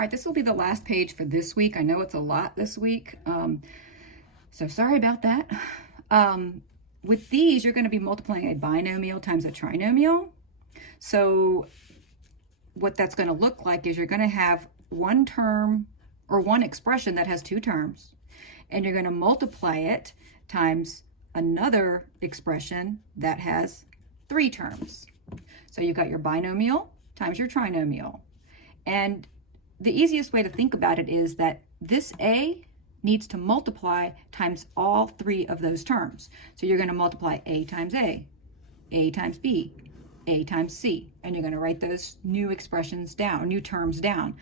All right, this will be the last page for this week. I know it's a lot this week, so sorry about that. With these, you're going to be multiplying a binomial times a trinomial. So what that's going to look like is you're going to have one term or one expression that has two terms, and you're going to multiply it times another expression that has three terms. So you've got your binomial times your trinomial. And the easiest way to think about it is that this A needs to multiply times all three of those terms. So you're going to multiply A times A times B, A times C, and you're going to write those new expressions down, new terms down.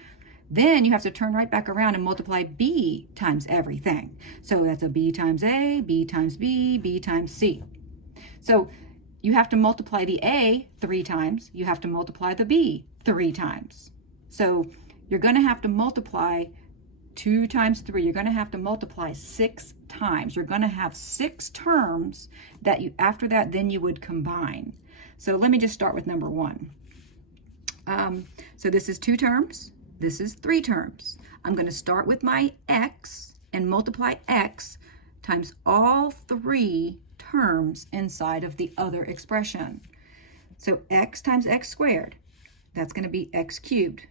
Then you have to turn right back around and multiply B times everything. So that's a B times A, B times B, B times C. So you have to multiply the A 3 times. You have to multiply the B 3 times. So you're going to have to multiply 2 times 3. You're going to have to multiply 6 times. You're going to have 6 terms that you, after that, then you would combine. So let me just start with number 1. So this is 2 terms. This is 3 terms. I'm going to start with my x and multiply x times all 3 terms inside of the other expression. So x times x squared, that's going to be x cubed.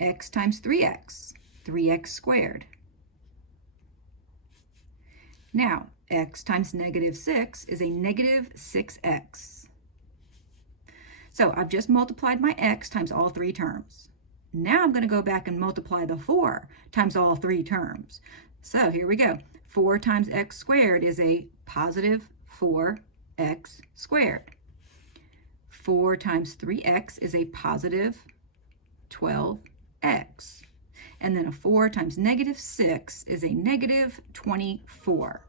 X times 3x, 3x squared. Now, x times negative 6 is a negative 6x. So I've just multiplied my x times all 3 terms. Now I'm going to go back and multiply the 4 times all 3 terms. So here we go. 4 times x squared is a positive 4x squared. 4 times 3x is a positive 12x. And then a 4 times negative 6 is a negative 24.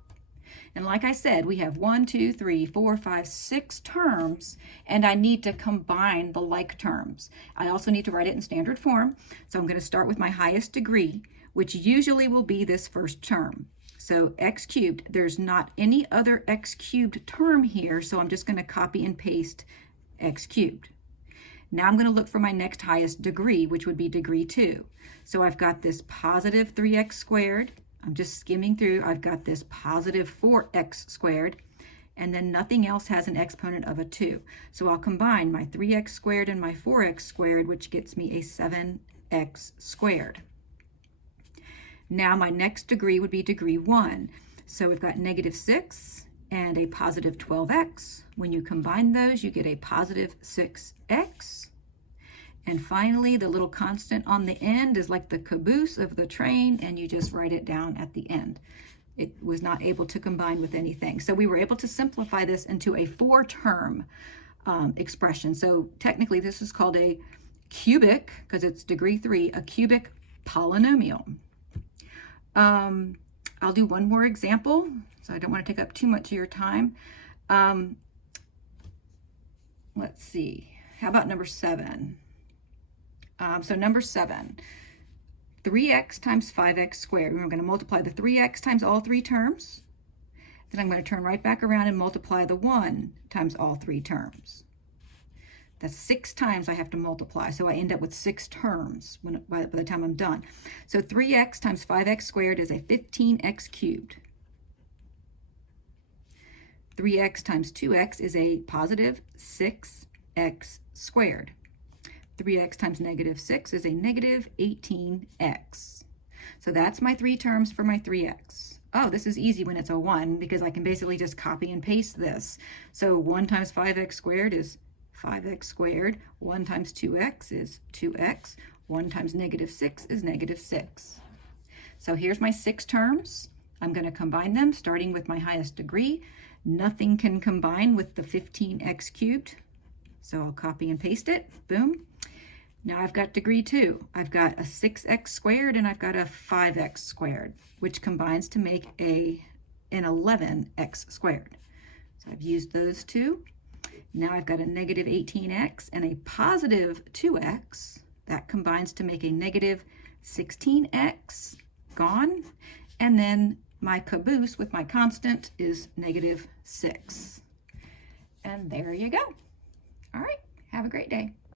And like I said, we have 1, 2, 3, 4, 5, 6 terms, and I need to combine the like terms. I also need to write it in standard form. So I'm going to start with my highest degree, which usually will be this first term. So x cubed, there's not any other x cubed term here, so I'm just going to copy and paste x cubed. Now I'm going to look for my next highest degree, which would be degree 2. So I've got this positive 3x squared. I'm just skimming through. I've got this positive 4x squared, and then nothing else has an exponent of a 2. So I'll combine my 3x squared and my 4x squared, which gets me a 7x squared. Now my next degree would be degree 1. So we've got negative 6 and a positive 12x. When you combine those, you get a positive 6x. And finally, the little constant on the end is like the caboose of the train, and you just write it down at the end. It was not able to combine with anything. So we were able to simplify this into a 4-term expression. So technically, this is called a cubic, because it's degree 3, a cubic polynomial. I'll do one more example, so I don't want to take up too much of your time. Let's see. How about number 7? So number 7, 3x times 5x squared. We're going to multiply the 3x times all 3 terms. Then I'm going to turn right back around and multiply the 1 times all 3 terms. That's 6 times I have to multiply, so I end up with 6 terms by the time I'm done. So 3x times 5x squared is a 15x cubed. 3x times 2x is a positive 6x squared. 3x times negative 6 is a negative 18x. So that's my 3 terms for my 3x. Oh, this is easy when it's a 1 because I can basically just copy and paste this. So 1 times 5x squared is 5x squared. 1 times 2x is 2x. 1 times negative 6 is negative 6. So here's my 6 terms. I'm going to combine them starting with my highest degree. Nothing can combine with the 15x cubed. So I'll copy and paste it. Boom. Now I've got degree 2. I've got a 6x squared and I've got a 5x squared, which combines to make an 11x squared. So I've used those 2. Now I've got a negative 18x and a positive 2x. That combines to make a negative 16x. Gone. And then my caboose with my constant is negative 6. And there you go. All right. Have a great day.